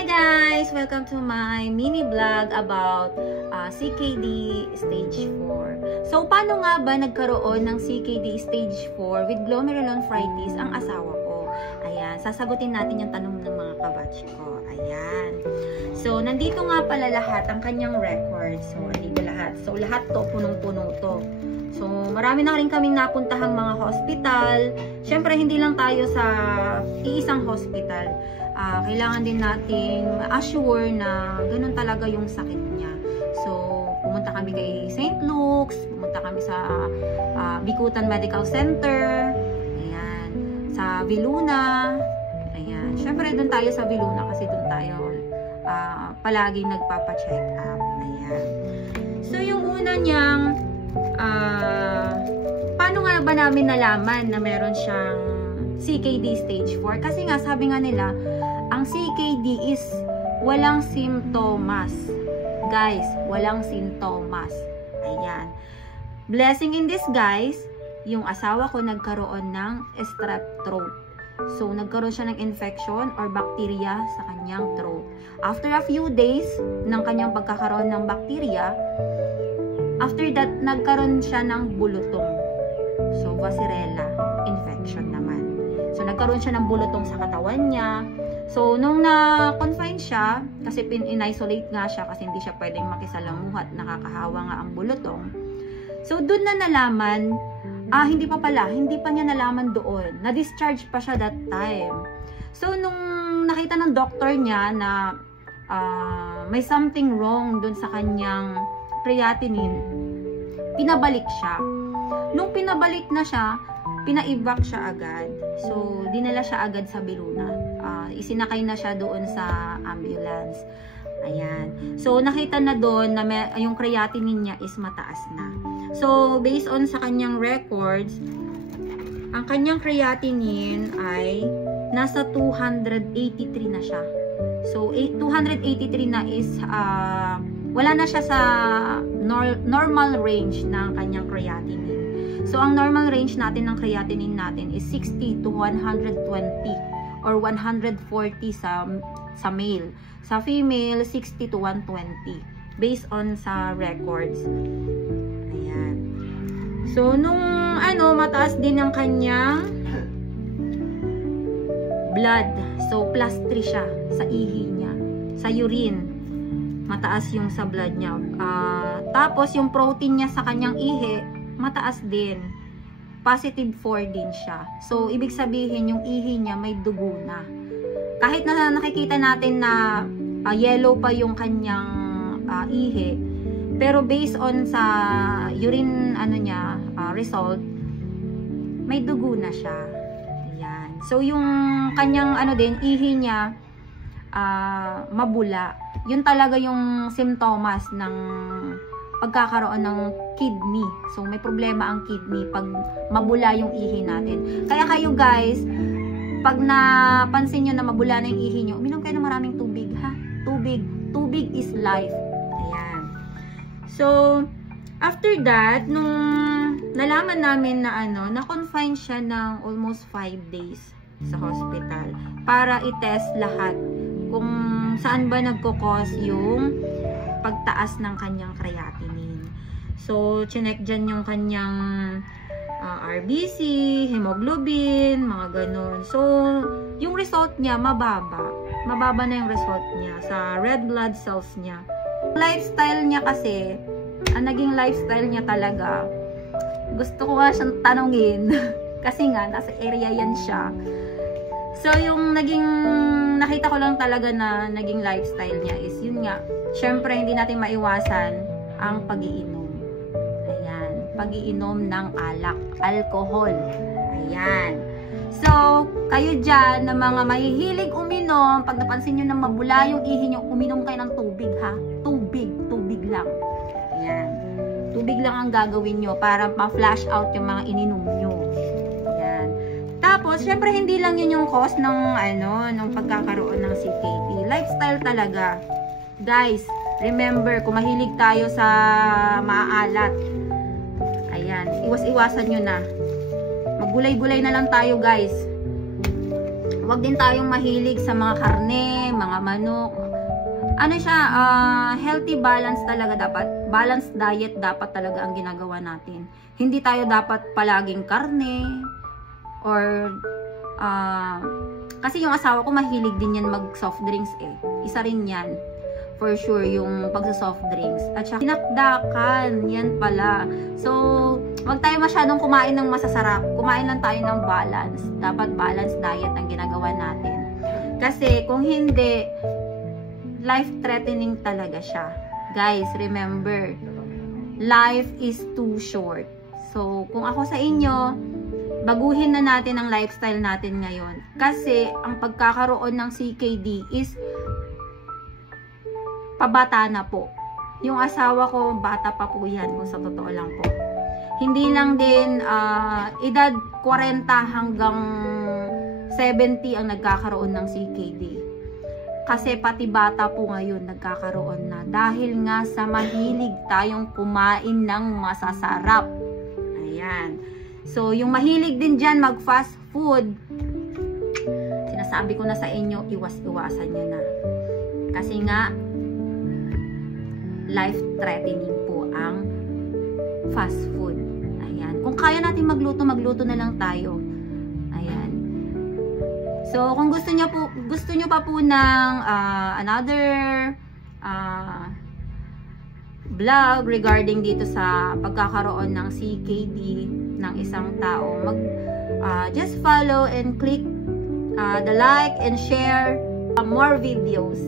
Hi guys! Welcome to my mini vlog about CKD stage 4. So, paano nga ba nagkaroon ng CKD stage 4 with glomerulonephritis ang asawa ko? Ayan, sasagutin natin yung tanong ng mga kabatch ko. Ayan. So, nandito nga pala lahat ang kanyang records. So, nandito lahat. So, lahat to, punong-puno to. So, marami na rin kaming napuntahang mga hospital. Siyempre, hindi lang tayo sa iisang hospital. Kailangan din nating assure na ganun talaga yung sakit niya. So, pumunta kami kay St. Luke's, pumunta kami sa Bicutan Medical Center, ayan, sa Viluna, ayan. Siyempre, dun tayo sa Viluna kasi dun tayo palaging nagpapacheck up, ayan. So, yung una niyang paano nga ba namin nalaman na meron siyang CKD stage 4? Kasi nga, sabi nga nila, ang CKD is walang simptomas. Guys, walang simptomas. Ayan. Blessing in disguise, yung asawa ko nagkaroon ng strep throat. So, nagkaroon siya ng infection or bacteria sa kanyang throat. After a few days ng kanyang pagkakaroon ng bacteria, after that, nagkaroon siya ng bulutong. So, Varicella infection naman. So, nagkaroon siya ng bulutong sa katawan niya. So, nung na-confine siya, kasi in-isolate nga siya kasi hindi siya pwedeng makisalamuha at nakakahawa nga ang bulutong. So, doon na nalaman, hindi pa niya nalaman doon. Na-discharge pa siya that time. So, nung nakita ng doctor niya na may something wrong doon sa kanyang creatinine, pinabalik siya. Nung pinabalik na siya, pina-evac siya agad. So, dinala siya agad sa Viluna. Isinakay na siya doon sa ambulance. Ayan. So, nakita na doon na yung creatinine niya is mataas na. So, based on sa kanyang records, ang kanyang creatinine ay nasa 283 na siya. So, 283 na is wala na siya sa normal range ng kanyang creatinine. So, ang normal range natin ng creatinine natin is 60 to 120 or 140 sa male. Sa female, 60 to 120 based on sa records. Ayan. So, nung mataas din ang kanyang blood. So, plus 3 siya sa ihi niya. Sa urine, mataas yung sa blood niya. Tapos, yung protein niya sa kanyang ihi, mataas din. Positive 4 din siya. So, ibig sabihin, yung ihi niya may dugo na. Kahit na nakikita natin na yellow pa yung kanyang ihi, pero based on sa urine result, may dugo na siya. Ayan. So, yung kanyang ihi niya, mabula. Yun talaga yung simptomas ng pagkakaroon ng kidney. So, may problema ang kidney pag mabula yung ihi natin. Kaya kayo guys, pag napansin nyo na mabula na yung ihi nyo, uminom kayo ng maraming tubig, ha? Tubig. Tubig is life. Ayan. So, after that, nung nalaman namin na na-confine siya ng almost 5 days sa hospital para i-test lahat kung saan ba nagkukos yung pagtaas ng kanyang creatinine. So, chinek dyan yung kanyang RBC, hemoglobin, mga ganun. So, yung result niya, mababa. Mababa na yung result niya sa red blood cells niya. Lifestyle niya kasi, ang naging lifestyle niya talaga, gusto ko nga siyang tanungin. Kasi nga, nasa area yan siya. So, yung nakita ko lang talaga na naging lifestyle niya is yun nga. Syempre, hindi natin maiwasan ang pag-iinom. Ayan. Pag-iinom ng alak. Alcohol. Ayan. So, kayo dyan na mga mahihilig uminom, pag napansin nyo na mabula yung ihi nyo, uminom kayo ng tubig, ha? Tubig. Tubig lang. Ayan. Tubig lang ang gagawin nyo para ma-flash out yung mga ininom nyo. Ayan. Tapos, syempre, hindi lang yun yung cause ng pagkakaroon ng CKD. Lifestyle talaga. Guys, remember, kung mahilig tayo sa maaalat, ayan, iwas-iwasan nyo na. Maggulay-gulay na lang tayo, guys. wag din tayong mahilig sa mga karne, mga manok. Ano siya, healthy balance talaga dapat. Balanced diet dapat talaga ang ginagawa natin. Hindi tayo dapat palaging karne or kasi yung asawa ko mahilig din yan mag soft drinks eh. Isa rin yan. For sure, yung pagsa-soft drinks. At saka, pinakdakan. Yan pala. So, wag tayo masyadong kumain ng masasarap. Kumain lang tayo ng balance. Dapat balanced diet ang ginagawa natin. Kasi, kung hindi, life-threatening talaga siya. Guys, remember, life is too short. So, kung ako sa inyo, baguhin na natin ang lifestyle natin ngayon. Kasi, ang pagkakaroon ng CKD is pabata na po. Yung asawa ko, bata pa po yan, kung sa totoo lang po. Hindi lang din, edad 40 hanggang 70 ang nagkakaroon ng CKD. Kasi pati bata po ngayon nagkakaroon na. Dahil nga sa mahilig tayong kumain ng masasarap. Ayan. So, yung mahilig din dyan mag-fast food, sinasabi ko na sa inyo, iwas-iwasan nyo na. Kasi nga, life-threatening po ang fast food. Ayan. Kung kaya natin magluto, magluto na lang tayo. Ayan. So, kung gusto nyo pa po ng another vlog regarding dito sa pagkakaroon ng CKD ng isang tao, just follow and click the like and share more videos.